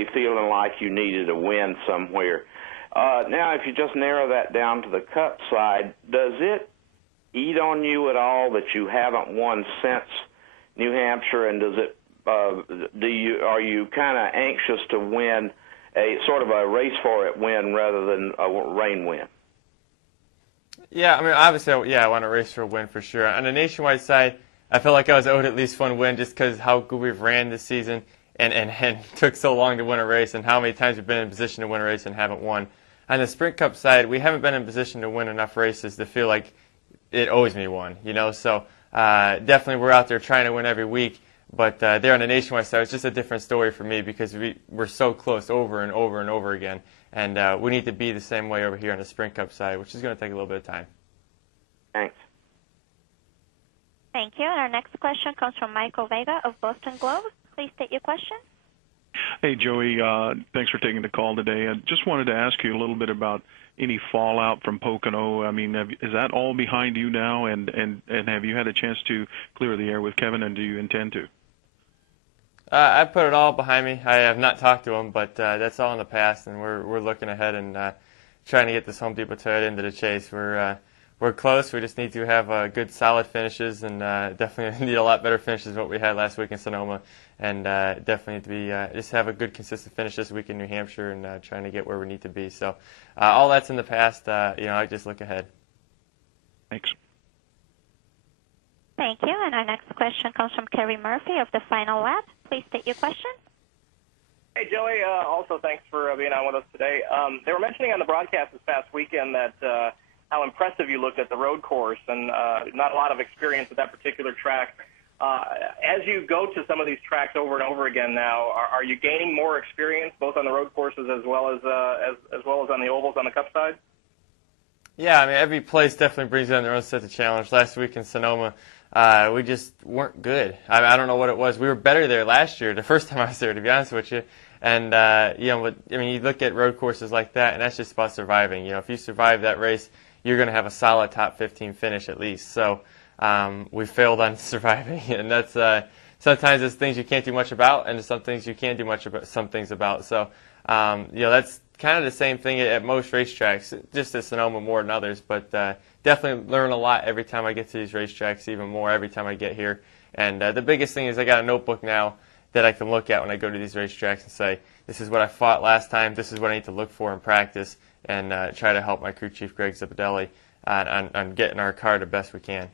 really feeling like you needed a win somewhere. Now, if you just narrow that down to the Cup side, does it eat on you at all that you haven't won since New Hampshire, and does it are you kind of anxious to win a sort of a race for it win rather than a rain win? Yeah, I mean, obviously, I want to race for a win for sure. On the nationwide side, I feel like I was owed at least one win just because how good we've ran this season and took so long to win a race, and how many times we've been in position to win a race and haven't won. On the Sprint Cup side, we haven't been in position to win enough races to feel like it owes me one, So definitely we're out there trying to win every week. But there on the nationwide side, it's just a different story for me because we're so close over and over and over again. And we need to be the same way over here on the Sprint Cup side, which is going to take a little bit of time. Thanks. Thank you. And our next question comes from Michael Vega of Boston Globe. Please state your question. Hey, Joey. Thanks for taking the call today. I just wanted to ask you a little bit about any fallout from Pocono. I mean, is that all behind you now? And have you had a chance to clear the air with Kevin, and do you intend to? I put it all behind me. I have not talked to him, but that's all in the past, and we're looking ahead and trying to get this Home Depot Toyota into the chase. We're close. We just need to have good, solid finishes, and definitely need a lot better finishes than what we had last week in Sonoma, and definitely need to be just have a good, consistent finish this week in New Hampshire, and trying to get where we need to be. So all that's in the past. I just look ahead. Thanks. Thank you. And our next question comes from Kerry Murphy of The Final Lap. Please state your question. Hey, Joey. Also, thanks for being on with us today. They were mentioning on the broadcast this past weekend that how impressive you looked at the road course, and not a lot of experience at that particular track. As you go to some of these tracks over and over again now, are you gaining more experience both on the road courses as well as on the ovals on the Cup side? Yeah, I mean, every place definitely brings in their own set of challenge. Last week in Sonoma, we just weren't good. I don't know what it was. We were better there last year, the first time I was there, to be honest with you. And, but, I mean, you look at road courses like that, and that's just about surviving. If you survive that race, you're going to have a solid top 15 finish at least. So we failed on surviving, and that's sometimes it's things you can't do much about, and some things you can do much about. Some things about. So that's kind of the same thing at most racetracks, just at Sonoma more than others. But definitely learn a lot every time I get to these racetracks, even more every time I get here. And the biggest thing is I got a notebook now that I can look at when I go to these racetracks and say, this is what I fought last time, this is what I need to look for in practice, and try to help my crew chief, Greg Zipadelli, on getting our car the best we can.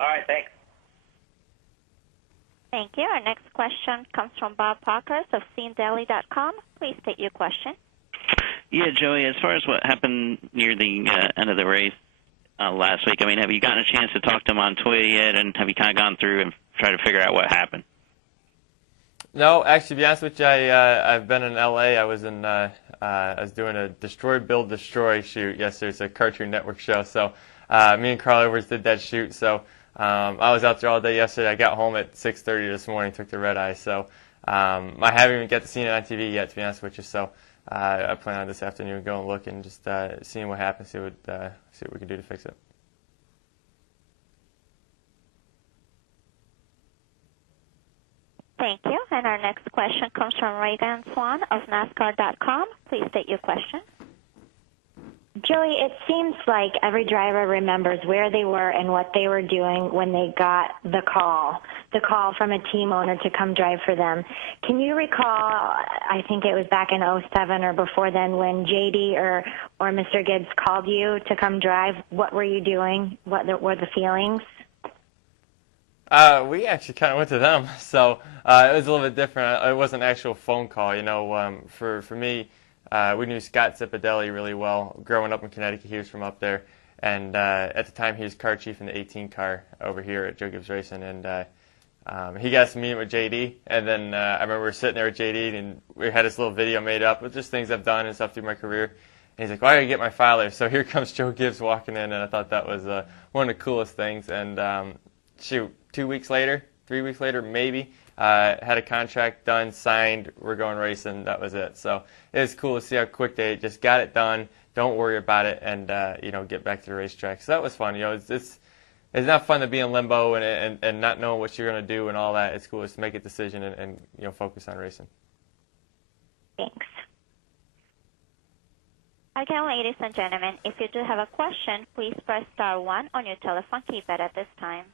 All right, thanks. Thank you. Our next question comes from Bob Parkhurst of SceneDaily.com. Please state your question. Yeah, Joey, as far as what happened near the end of the race last week, I mean, have you gotten a chance to talk to him on Twitter yet, and have you kind of gone through and tried to figure out what happened? No, actually, to be honest with you, I've been in L.A. I was doing a Destroy, Build, Destroy shoot yesterday. It's a Cartoon Network show. So me and Carl Edwards did that shoot. So I was out there all day yesterday. I got home at 6:30 this morning, took the red eye. So I haven't even got to see it on TV yet, to be honest with you. So I plan on this afternoon going and looking, just seeing what happens, see what we can do to fix it. Thank you. And our next question comes from Reagan Swan of NASCAR.com. Please state your question. Joey, it seems like every driver remembers where they were and what they were doing when they got the call from a team owner to come drive for them. Can you recall, I think it was back in '07 or before then, when JD or Mr. Gibbs called you to come drive? What were you doing? What were the feelings? We actually kind of went to them, so it was a little bit different. It wasn't an actual phone call, For me, we knew Scott Zipadelli really well. Growing up in Connecticut, he was from up there, and at the time he was car chief in the 18 car over here at Joe Gibbs Racing, and he got us meeting with JD, and then I remember we were sitting there with JD, and we had this little video made up with just things I've done and stuff through my career. And he's like, well, I got to get my filer. So here comes Joe Gibbs walking in, and I thought that was one of the coolest things. And 2 weeks later, 3 weeks later, maybe, had a contract done, signed, we're going racing, that was it. So it was cool to see how quick they just got it done, don't worry about it, and, get back to the racetrack. So that was fun. It's not fun to be in limbo and not knowing what you're going to do and all that. It's cool just to make a decision and focus on racing. Thanks. Again, ladies and gentlemen, if you do have a question, please press star 1 on your telephone keypad at this time.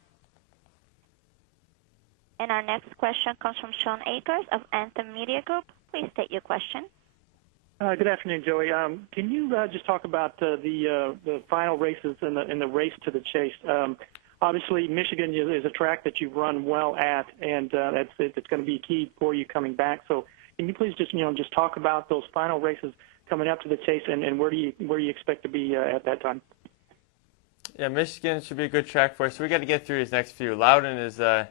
And our next question comes from Sean Akers of Anthem Media Group. Please state your question. Good afternoon, Joey. Can you just talk about the final races and the race to the chase? Obviously, Michigan is a track that you've run well at, and it's going to be key for you coming back. So, can you please just talk about those final races coming up to the chase, and where do you expect to be at that time? Yeah, Michigan should be a good track for us. So we got to get through these next few. Loudon is a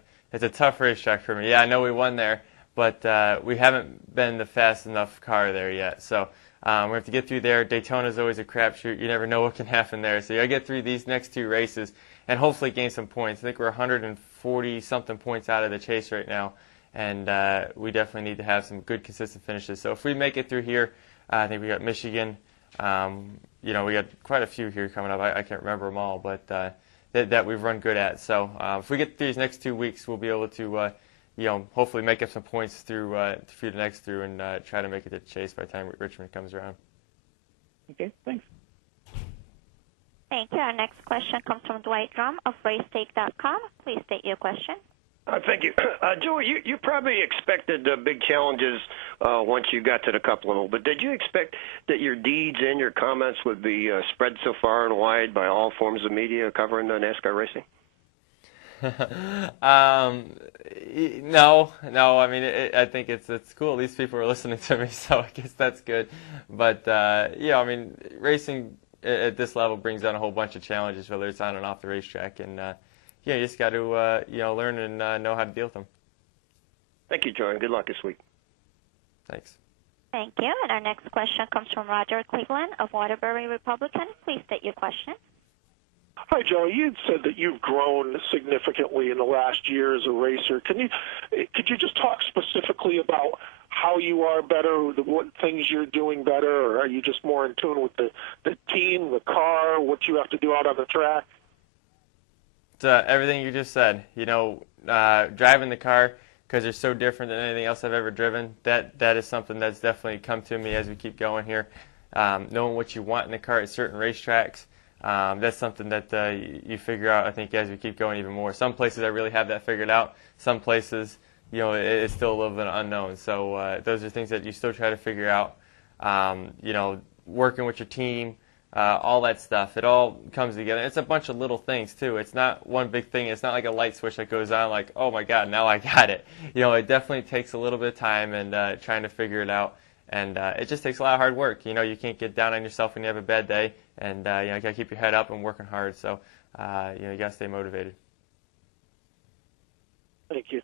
tough racetrack for me. Yeah, I know we won there, but we haven't been the fast enough car there yet. So we have to get through there. Daytona is always a crapshoot. You never know what can happen there. So you got to get through these next 2 races and hopefully gain some points. I think we're 140-something points out of the chase right now, and we definitely need to have some good, consistent finishes. So if we make it through here, I think we got Michigan. We got quite a few here coming up. I can't remember them all, but that we've run good at. So if we get through these next 2 weeks, we'll be able to, hopefully make up some points through the next through and try to make it to the chase by the time Richmond comes around. Okay, thanks. Thank you. Our next question comes from Dwight Drum of racestake.com. Please state your question. Thank you. Joey, you probably expected big challenges once you got to the Cup level, but did you expect that your deeds and your comments would be spread so far and wide by all forms of media covering NASCAR racing? No. I mean, I think it's cool. These people are listening to me, so I guess that's good. But I mean, racing at this level brings on a whole bunch of challenges, whether it's on and off the racetrack, and you just got to learn and know how to deal with them. Thank you, Joey. Good luck this week. Thanks. Thank you. And our next question comes from Roger Cleveland of Waterbury Republican. Please state your question. Hi, Joey. You said that you've grown significantly in the last year as a racer. Could you just talk specifically about how you are better, what things you're doing better, or are you just more in tune with the team, the car, what you have to do out on the track? Everything you just said. Driving the car, because they're so different than anything else I've ever driven, that is something that's definitely come to me as we keep going here. Knowing what you want in the car at certain racetracks, that's something that you figure out, I think, as we keep going even more. Some places I really have that figured out. Some places, it's still a little bit unknown. So those are things that you still try to figure out. Working with your team, all that stuff. It all comes together. It's a bunch of little things, too. It's not one big thing. It's not like a light switch that goes on like, oh, my God, now I got it. It definitely takes a little bit of time and trying to figure it out. And it just takes a lot of hard work. You can't get down on yourself when you have a bad day. And, you got to keep your head up and working hard. So, you got to stay motivated. Thank you.